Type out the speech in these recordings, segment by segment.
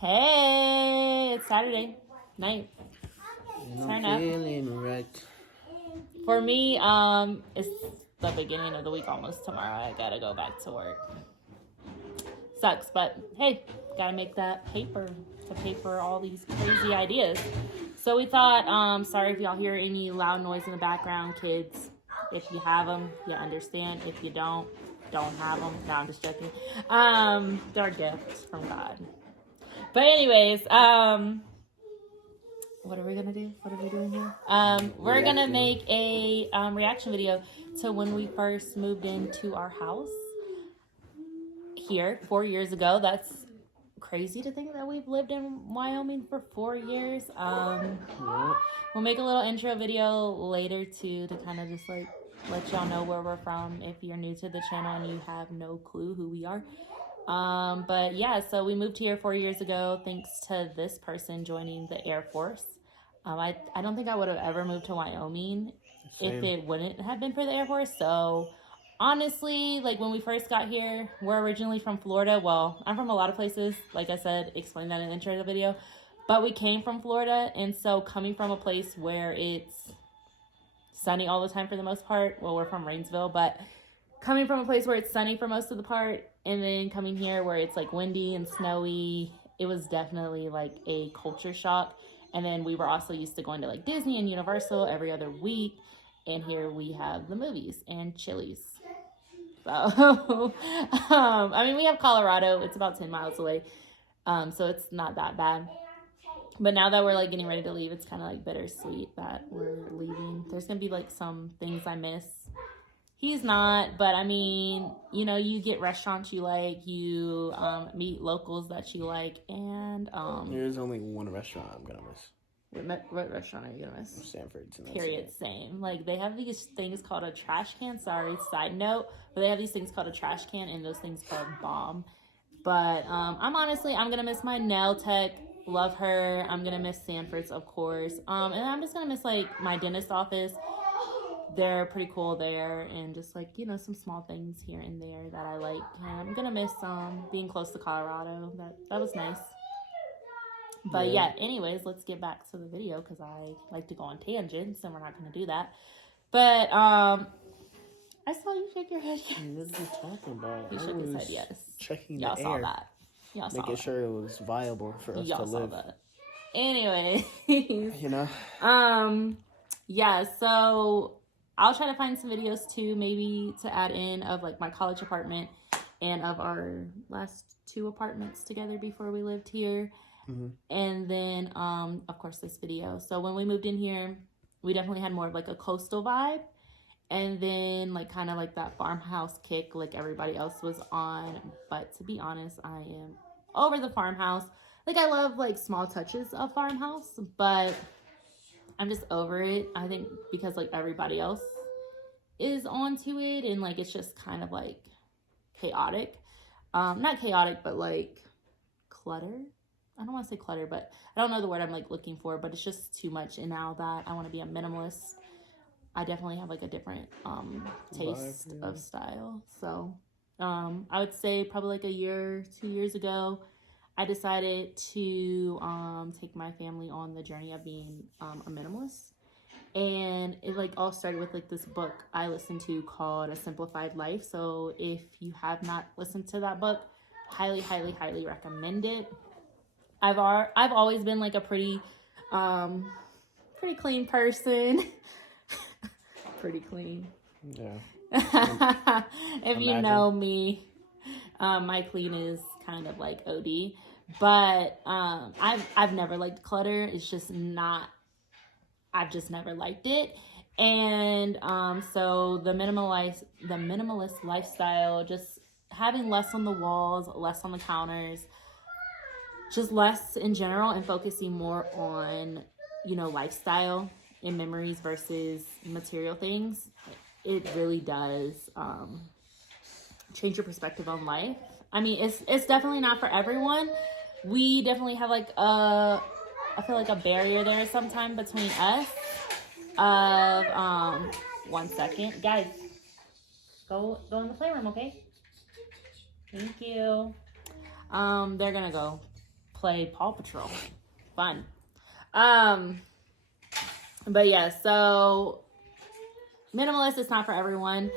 Hey, it's Saturday night. Turn up. Feeling right. For me, it's the beginning of the week almost tomorrow. I gotta go back to work. Sucks, but hey, gotta make that paper to pay for all these crazy ideas. So we thought, sorry if y'all hear any loud noise in the background, kids. If you have them, you understand. If you don't have them. No, I'm just joking. They're gifts from God. But anyways, what are we gonna do? What are we doing here? We're gonna make a reaction video to when we first moved into our house here 4 years ago. That's crazy to think that we've lived in Wyoming for 4 years. We'll make a little intro video later too to kind of just like let y'all know where we're from if you're new to the channel and you have no clue who we are. But yeah, so we moved here 4 years ago thanks to this person joining the Air Force. I don't think I would have ever moved to Wyoming if it wouldn't have been for the Air Force. So honestly, like when we first got here, we're originally from Florida. Well, I'm from a lot of places. Like I said, explained that in the intro of the video. But we came from Florida, and so coming from a place where it's sunny all the time for the most part. Well, we're from Rainsville, but coming from a place where it's sunny for most of the part, and then coming here where it's like windy and snowy, it was definitely like a culture shock. And then we were also used to going to like Disney and Universal every other week. And here we have the movies and Chili's. So, I mean, we have Colorado. It's about 10 miles away. So it's not that bad. But now that we're like getting ready to leave, it's kind of like bittersweet that we're leaving. There's going to be like some things I miss. He's not, but I mean, you know, you get restaurants you like, you meet locals that you like, and there's only one restaurant I'm gonna miss. What restaurant are you gonna miss? Sanford's. Period. Same. Like they have these things called a trash can. Sorry, side note, but they have these things called a trash can, and those things called bomb. But I'm gonna miss my nail tech. Love her. I'm gonna miss Sanford's, of course. And I'm just gonna miss like my dentist office. They're pretty cool there, and just like, you know, some small things here and there that I like. And I'm gonna miss being close to Colorado. That was nice. But yeah, anyways, let's get back to the video because I like to go on tangents, and we're not gonna do that. But I saw you shake your head. Yes. What are you talking about? He shook his head. Yes. Checking Y'all the saw air. that. Y'all saw making that. sure it was viable for us to live. That. Anyway. You know. Yeah. So I'll try to find some videos too, maybe to add in of like my college apartment and of our last 2 apartments together before we lived here. Mm-hmm. And then, of course, this video. So when we moved in here, we definitely had more of like a coastal vibe. And then like kind of like that farmhouse kick like everybody else was on. But to be honest, I am over the farmhouse. Like I love like small touches of farmhouse, but I'm just over it. I think because like everybody else is onto it, and like it's just kind of like chaotic. Not chaotic, but like clutter. I don't want to say clutter, but I don't know the word I'm like looking for, but it's just too much. And now that I want to be a minimalist, I definitely have like a different taste of style. So I would say probably like 2 years ago, I decided to take my family on the journey of being a minimalist. And it like all started with like this book I listened to called A Simplified Life. So if you have not listened to that book, highly, highly, highly recommend it. I've always been like a pretty clean person. Pretty clean. Yeah. If you know me, my clean is kind of like OD. But I've never liked clutter. It's just not. I've just never liked it. And so the minimalist lifestyle, just having less on the walls, less on the counters, just less in general, and focusing more on, you know, lifestyle and memories versus material things. It really does change your perspective on life. I mean, it's definitely not for everyone. We definitely have like I feel like a barrier there sometime between us of 1 second. Guys, go in the playroom, okay? Thank you. They're gonna go play Paw Patrol. Fun. But yeah, so minimalist is not for everyone.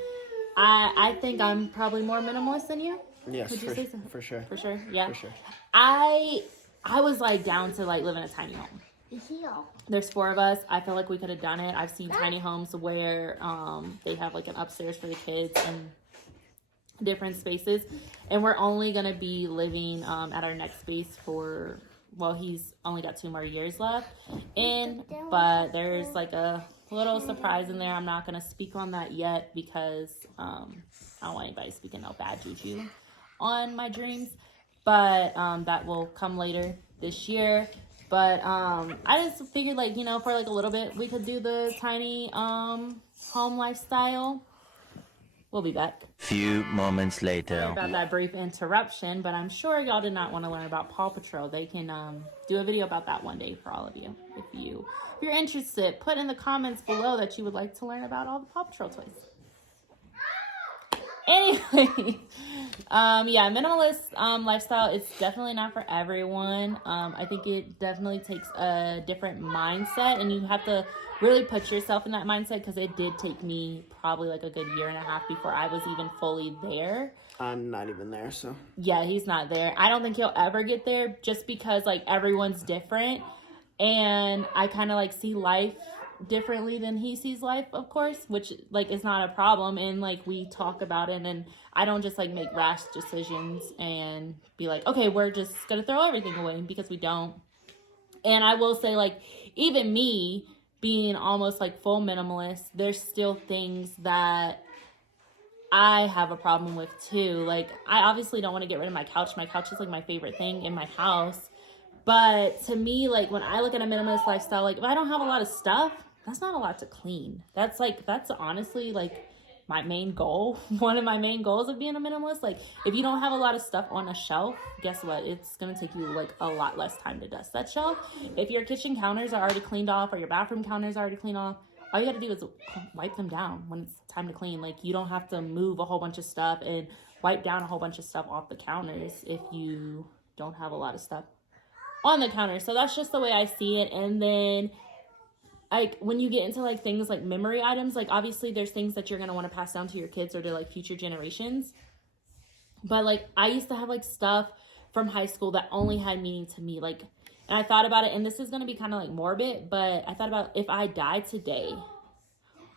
I think I'm probably more minimalist than you. Yes, Would you say so? for sure. For sure, yeah. For sure. I was like down to like live in a tiny home. There's 4 of us. I feel like we could have done it. I've seen tiny homes where they have like an upstairs for the kids and different spaces, and we're only gonna be living at our next space for, well, he's only got 2 more years left but there's like a little surprise in there. I'm not gonna speak on that yet because I don't want anybody speaking no bad juju on my dreams, but that will come later this year. But I just figured, like, you know, for like a little bit we could do the tiny home lifestyle. We'll be back. Few moments later. Sorry about that brief interruption, but I'm sure y'all did not want to learn about Paw Patrol. They can do a video about that one day for all of you. If you're interested, put in the comments below that you would like to learn about all the Paw Patrol toys. Anyway, yeah, minimalist lifestyle, it's definitely not for everyone. I think it definitely takes a different mindset, and you have to really put yourself in that mindset, because it did take me probably like a good 1.5 years before I was even fully there. I'm not even there, so. Yeah, he's not there. I don't think he'll ever get there, just because like everyone's different, and I kind of like see life differently than he sees life, of course, which like is not a problem, and like we talk about it, and I don't just like make rash decisions and be like, okay, we're just gonna throw everything away, because we don't. And I will say, like, even me being almost like full minimalist, there's still things that I have a problem with too. Like, I obviously don't want to get rid of my couch. My couch is like my favorite thing in my house, but to me, like, when I look at a minimalist lifestyle, like, if I don't have a lot of stuff, that's not a lot to clean. That's honestly like my main goal. One of my main goals of being a minimalist. Like, if you don't have a lot of stuff on a shelf, guess what? It's going to take you like a lot less time to dust that shelf. If your kitchen counters are already cleaned off, or your bathroom counters are already cleaned off, all you got to do is wipe them down when it's time to clean. Like, you don't have to move a whole bunch of stuff and wipe down a whole bunch of stuff off the counters if you don't have a lot of stuff on the counter. So that's just the way I see it. And then, like, when you get into like things like memory items, like, obviously there's things that you're going to want to pass down to your kids or to like future generations. But like, I used to have like stuff from high school that only had meaning to me. Like, and I thought about it, and this is going to be kind of like morbid, but I thought about, if I die today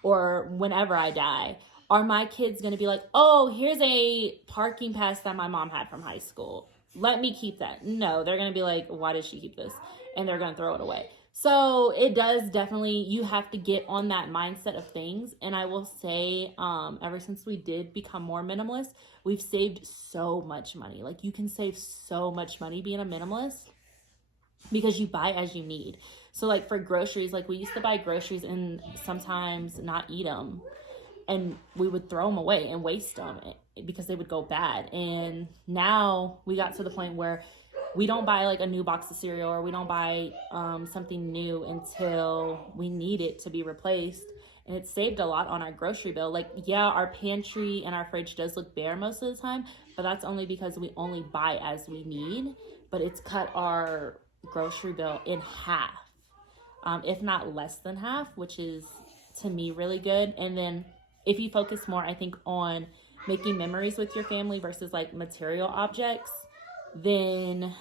or whenever I die, are my kids going to be like, oh, here's a parking pass that my mom had from high school, let me keep that? No, they're going to be like, why did she keep this? And they're going to throw it away. So it does definitely, you have to get on that mindset of things. And I will say, ever since we did become more minimalist, we've saved so much money. Like, you can save so much money being a minimalist, because you buy as you need. So like for groceries, like we used to buy groceries and sometimes not eat them, and we would throw them away and waste them because they would go bad. And now we got to the point where we don't buy like a new box of cereal, or we don't buy something new until we need it to be replaced. And it saved a lot on our grocery bill. Like, yeah, our pantry and our fridge does look bare most of the time, but that's only because we only buy as we need. But it's cut our grocery bill in half, if not less than half, which is to me really good. And then if you focus more, I think, on making memories with your family versus like material objects, then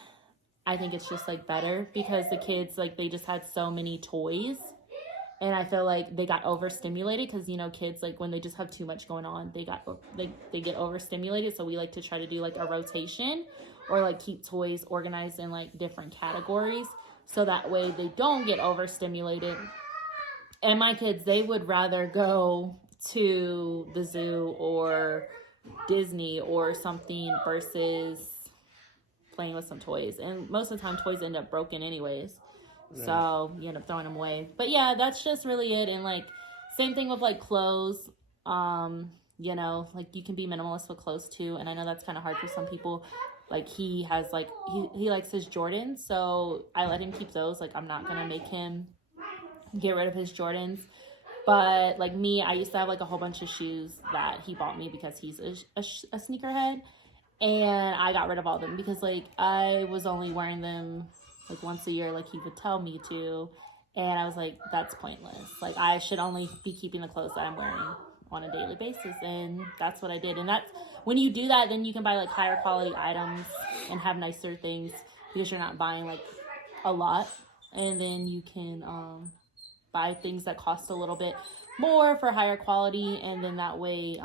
I think it's just like better, because the kids, like, they just had so many toys, and I feel like they got overstimulated, because, you know, kids, like, when they just have too much going on, they get overstimulated. So we like to try to do like a rotation, or like keep toys organized in like different categories, so that way they don't get overstimulated. And my kids, they would rather go to the zoo or Disney or something versus playing with some toys. And most of the time toys end up broken anyways, so you end up throwing them away. But yeah, that's just really it. And like, same thing with like clothes. You know, like, you can be minimalist with clothes too, and I know that's kind of hard for some people. Like, he has like, he likes his Jordans, so I let him keep those. Like, I'm not gonna make him get rid of his Jordans. But like me, I used to have like a whole bunch of shoes that he bought me because he's a sneakerhead. And I got rid of all of them because, like, I was only wearing them, like, once a year, like he would tell me to. And I was like, that's pointless. Like, I should only be keeping the clothes that I'm wearing on a daily basis. And that's what I did. And that's, when you do that, then you can buy, like, higher quality items and have nicer things because you're not buying, like, a lot. And then you can buy things that cost a little bit more for higher quality. And then that way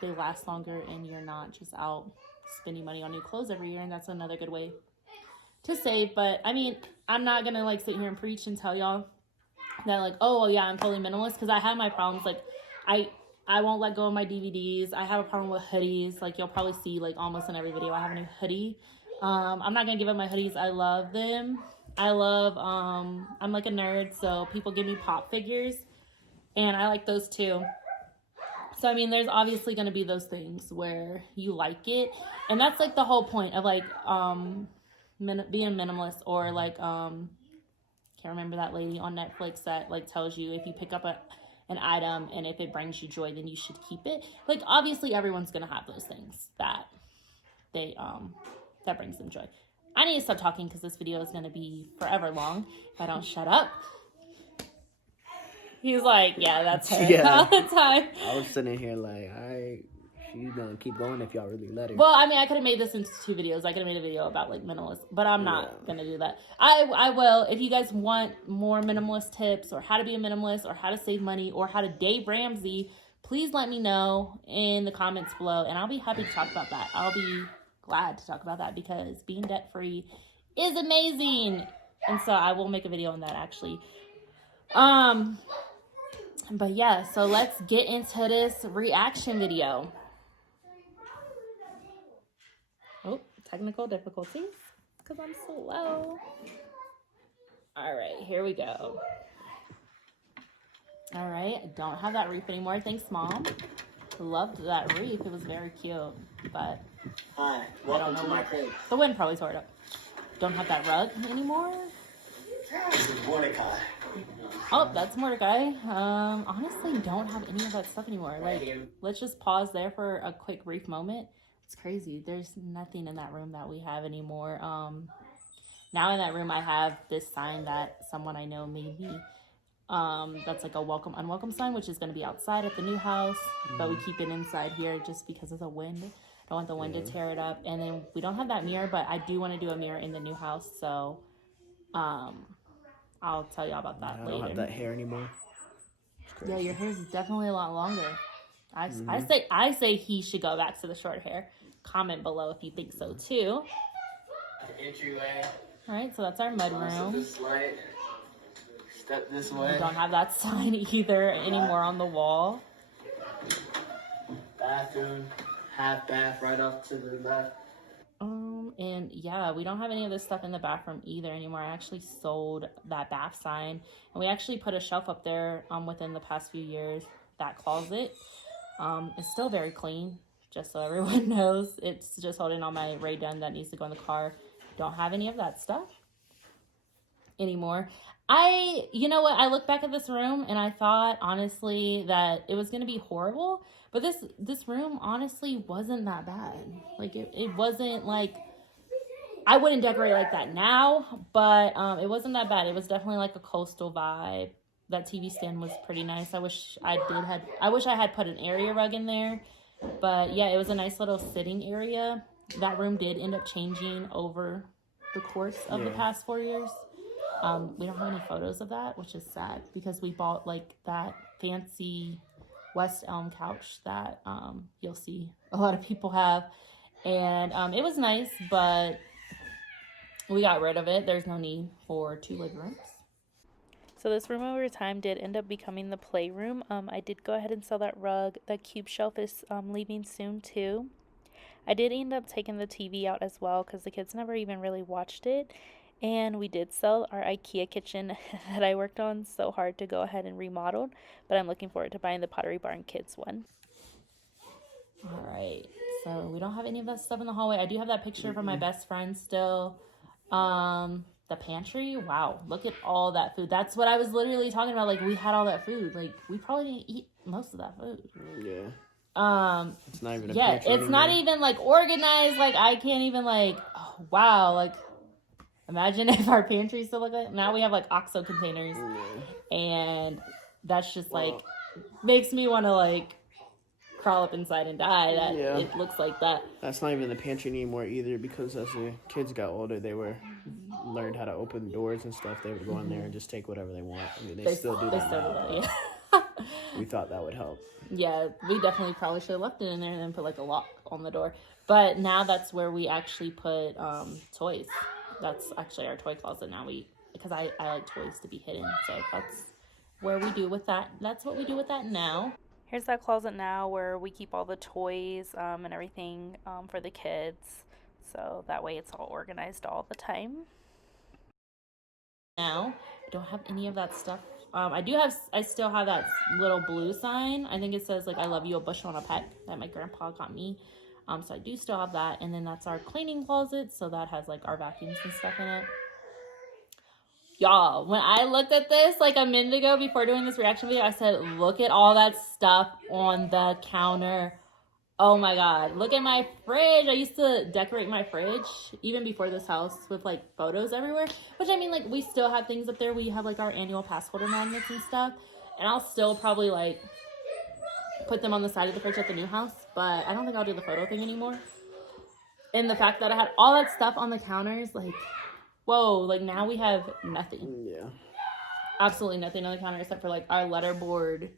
they last longer and you're not just out spending money on new clothes every year. And that's another good way to save. But I mean, I'm not gonna like sit here and preach and tell y'all that like, oh well, yeah, I'm totally minimalist, because I have my problems. Like I won't let go of my DVDs. I have a problem with hoodies. Like you'll probably see like almost in every video I have a new hoodie. I'm not gonna give up my hoodies. I love them. I'm like a nerd, so people give me pop figures and I like those too. So, I mean, there's obviously going to be those things where you like it. And that's, like, the whole point of, like, being minimalist. Or, like, can't remember that lady on Netflix that, like, tells you if you pick up an item and if it brings you joy, then you should keep it. Like, obviously, everyone's going to have those things that that brings them joy. I need to stop talking because this video is going to be forever long if I don't shut up. He's like, yeah, that's her all the time. I was sitting here like, she's gonna keep going if y'all really let her. Well, I mean, I could have made this into 2 videos. I could have made a video about like minimalist, but I'm not gonna do that. I will. If you guys want more minimalist tips, or how to be a minimalist, or how to save money, or how to Dave Ramsey, please let me know in the comments below, and I'll be happy to talk about that. I'll be glad to talk about that because being debt free is amazing, and so I will make a video on that actually. But yeah, so let's get into this reaction video. Oh, technical difficulties because I'm slow. All right, here we go. All right, I don't have that wreath anymore. Thanks, Mom. Loved that wreath. It was very cute, but hi, welcome to my crib. The wind probably tore it up. Don't have that rug anymore. This is Mordecai. Oh, that's Mordecai. Honestly, don't have any of that stuff anymore. Like, let's just pause there for a quick brief moment. It's crazy. There's nothing in that room that we have anymore. Now in that room, I have this sign that someone I know made me. That's like a welcome, unwelcome sign, which is going to be outside at the new house. But we keep it inside here just because of the wind. Don't want the wind to tear it up. And then we don't have that mirror, but I do want to do a mirror in the new house. So, I'll tell y'all about that later. I don't have that hair anymore. Yeah, your hair is definitely a lot longer. I say he should go back to the short hair. Comment below if you think so too. Entryway. All right, so that's our mud room. This light. Step this way. We don't have that sign either anymore on the wall. Bathroom, half bath right off to the left. And yeah, we don't have any of this stuff in the bathroom either anymore. I actually sold that bath sign, and we actually put a shelf up there within the past few years. That closet is still very clean, just so everyone knows. It's just holding on my Ray Gun that needs to go in the car. Don't have any of that stuff anymore. You know what, I look back at this room and I thought honestly that it was going to be horrible, but this room honestly wasn't that bad. Like it wasn't like, I wouldn't decorate like that now, but it wasn't that bad. It was definitely like a coastal vibe. That TV stand was pretty nice. I wish I had put an area rug in there, but yeah, it was a nice little sitting area. That room did end up changing over the course of the past 4 years. We don't have any photos of that, which is sad because we bought like that fancy West Elm couch that you'll see a lot of people have, and it was nice, but we got rid of it. There's no need for 2 living rooms. So this room over time did end up becoming the playroom. I did go ahead and sell that rug. That cube shelf is leaving soon too. I did end up taking the TV out as well because the kids never even really watched it. And we did sell our Ikea kitchen that I worked on so hard to go ahead and remodel. But I'm looking forward to buying the Pottery Barn Kids one. All right. So we don't have any of that stuff in the hallway. I do have that picture from my best friend still. The pantry. Wow. Look at all that food. That's what I was literally talking about. Like, we had all that food. Like, we probably didn't eat most of that food. Yeah. It's not even a yeah, pantry it's not anymore. even like organized. Like I can't even like, oh, wow, like imagine if our pantry still look like now we have like OXO containers, and that's just like makes me want to like crawl up inside and die. That it looks like that. That's not even the pantry anymore either, because as the kids got older, they learned how to open doors and stuff. They would go in there and just take whatever they want. I mean, they still do that now. Yeah. We thought that would help. Yeah, we definitely probably should have left it in there and then put like a lock on the door. But now that's where we actually put toys. That's actually our toy closet now. Because I like toys to be hidden, so that's where we do with that. That's what we do with that now. Here's that closet now where we keep all the toys and everything for the kids. So that way it's all organized all the time. Now, I don't have any of that stuff. I still have that little blue sign. I think it says like, I love you, a bushel and a peck, that my grandpa got me. So I do still have that. And then that's our cleaning closet. So that has like our vacuums and stuff in it. Y'all, when I looked at this like a minute ago before doing this reaction video, I said, look at all that stuff on the counter. Oh my God, look at my fridge. I used to decorate my fridge even before this house with like photos everywhere. Which I mean, like we still have things up there. We have like our annual pass holder magnets and stuff. And I'll still probably like put them on the side of the fridge at the new house. But I don't think I'll do the photo thing anymore. And the fact that I had all that stuff on the counters, like, whoa, like now we have nothing. Yeah. Absolutely nothing on the counter except for like our letterboard,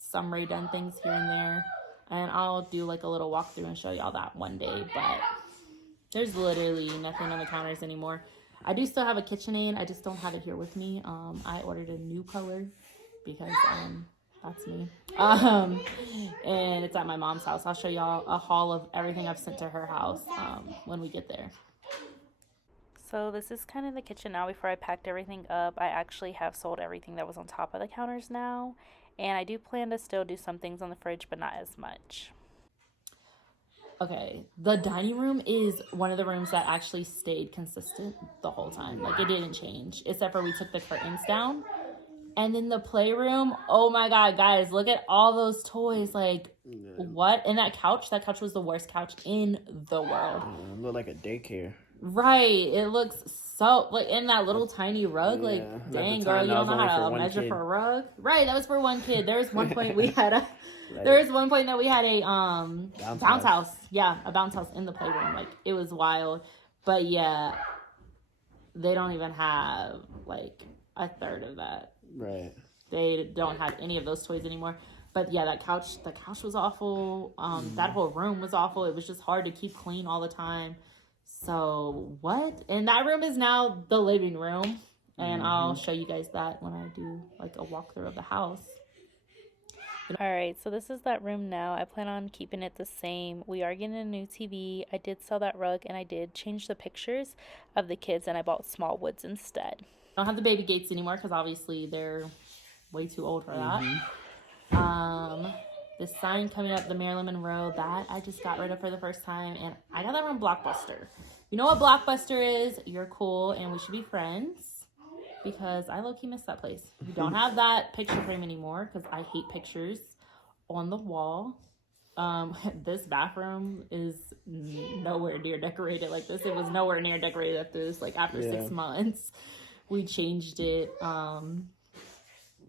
some redone things here and there. And I'll do like a little walkthrough and show y'all that one day. But there's literally nothing on the counters anymore. I do still have a KitchenAid. I just don't have it here with me. I ordered a new color because that's me. And it's at my mom's house. I'll show y'all a haul of everything I've sent to her house when we get there. So this is kind of the kitchen now. Before I packed everything up, I actually have sold everything that was on top of the counters now. And I do plan to still do some things on the fridge, but not as much. Okay, the dining room is one of the rooms that actually stayed consistent the whole time. Like, it didn't change, except for we took the curtains down. And then the playroom, oh my God, guys, look at all those toys. Like, what? And that couch was the worst couch in the world. It looked like a daycare. Right, it looks so, like, in that little tiny rug, like, dang, girl, you don't know how to measure for a rug? Right, that was for one kid. There was one point we had a, there was one point that we had a, bounce house. Yeah, a bounce house in the playroom. Like, it was wild. But, yeah, they don't even have, like, a third of that. Right. They don't have any of those toys anymore. But, yeah, the couch was awful. That whole room was awful. It was just hard to keep clean all the time. So what? And that room is now the living room. And I'll show you guys that when I do like a walkthrough of the house. Alright, so this is that room now. I plan on keeping it the same. We are getting a new TV. I did sell that rug and I did change the pictures of the kids and I bought small woods instead. I don't have the baby gates anymore because obviously they're way too old for that. The sign coming up the Marilyn Monroe, that I just got rid of for the first time. And I got that from Blockbuster. You know what Blockbuster is? You're cool and we should be friends. Because I low-key miss that place. We don't have that picture frame anymore because I hate pictures on the wall. This bathroom is nowhere near decorated like this. It was nowhere near decorated after this. Like after 6 months, we changed it.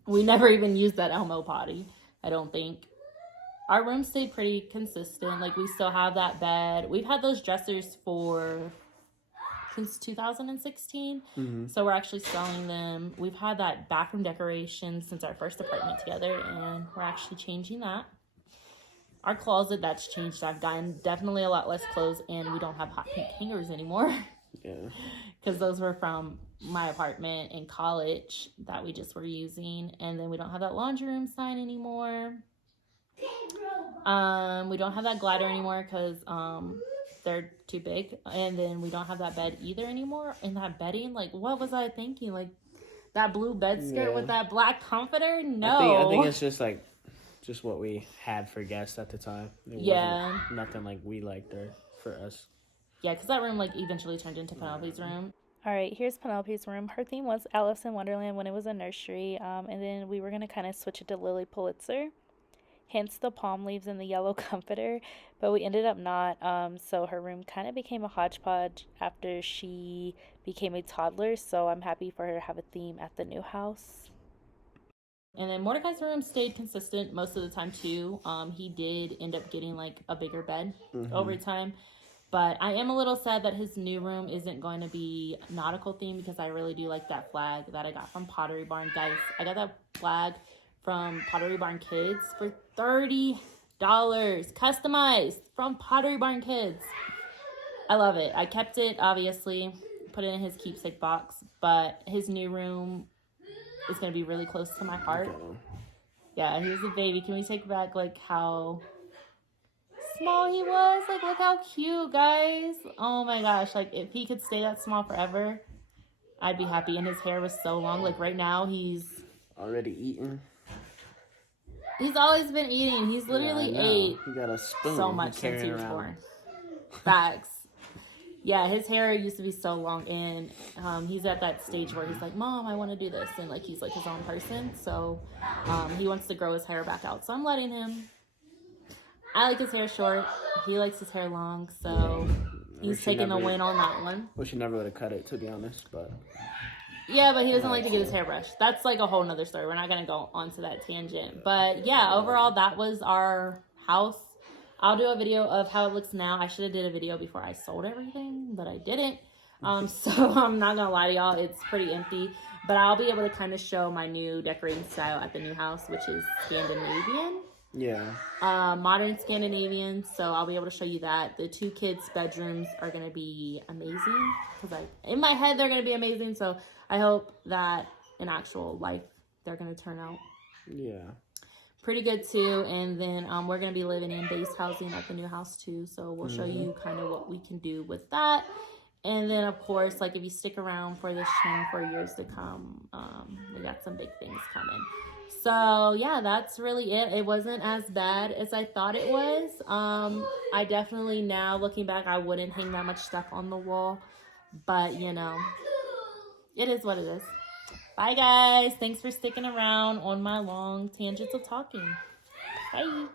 We never even used that Elmo potty, I don't think. Our room stayed pretty consistent. Like, we still have that bed. We've had those dressers since 2016. So we're actually selling them. We've had that bathroom decoration since our first apartment together, and we're actually changing that. Our closet, that's changed. I've gotten definitely a lot less clothes, and we don't have hot pink hangers anymore. Yeah. Because those were from my apartment in college that we just were using. And then we don't have that laundry room sign anymore. We don't have that glider anymore because they're too big. And then we don't have that bed either anymore. And that bedding, like, what was I thinking? Like, that blue bed skirt with that black comforter? No. I think it's just what we had for guests at the time. It wasn't nothing like we liked or for us. Yeah, because that room, like, eventually turned into Penelope's room. All right, here's Penelope's room. Her theme was Alice in Wonderland when it was a nursery. And then we were going to kind of switch it to Lily Pulitzer. hence the palm leaves and the yellow comforter, but we ended up not. So her room kind of became a hodgepodge after she became a toddler, so I'm happy for her to have a theme at the new house. And then Mordecai's room stayed consistent most of the time too. He did end up getting like a bigger bed over time. But I am a little sad that his new room isn't going to be nautical themed, because I really do like that flag that I got from Pottery Barn. Guys, I got that flag from Pottery Barn Kids for $30. Customized from Pottery Barn Kids. I love it. I kept it, obviously. Put it in his keepsake box. But his new room is going to be really close to my heart. Yeah, he was a baby. Can we take back like how small he was? Like, look how cute, guys. Oh my gosh, like if he could stay that small forever, I'd be happy. And his hair was so long. Like right now he's already eating. He's always been eating. He's literally ate he got a spoon so much since he was born. Facts. Yeah, his hair used to be so long, and he's at that stage where he's like, Mom, I want to do this, and like he's like his own person, so he wants to grow his hair back out, so I'm letting him. I like his hair short, he likes his hair long, so he's taking the win on that one. Wish he never would have cut it, to be honest, but yeah, but he doesn't like to get his hair brushed. That's like a whole nother story. We're not gonna go onto that tangent, but yeah, overall that was our house. I'll do a video of how it looks now. I should have did a video before I sold everything, but I didn't. So I'm not gonna lie to y'all, it's pretty empty. But I'll be able to kind of show my new decorating style at the new house, which is Scandinavian. Yeah. Modern Scandinavian. So I'll be able to show you that. The 2 kids' bedrooms are gonna be amazing, because in my head they're gonna be amazing. So I hope that in actual life they're gonna turn out. Yeah. Pretty good too. And then we're gonna be living in base housing at the new house too, so we'll show you kind of what we can do with that. And then of course, like if you stick around for this channel for years to come, we got some big things coming. So yeah, that's really it. It wasn't as bad as I thought it was. I definitely, now looking back, I wouldn't hang that much stuff on the wall, but you know, it is what it is. Bye guys, thanks for sticking around on my long tangents of talking. Bye.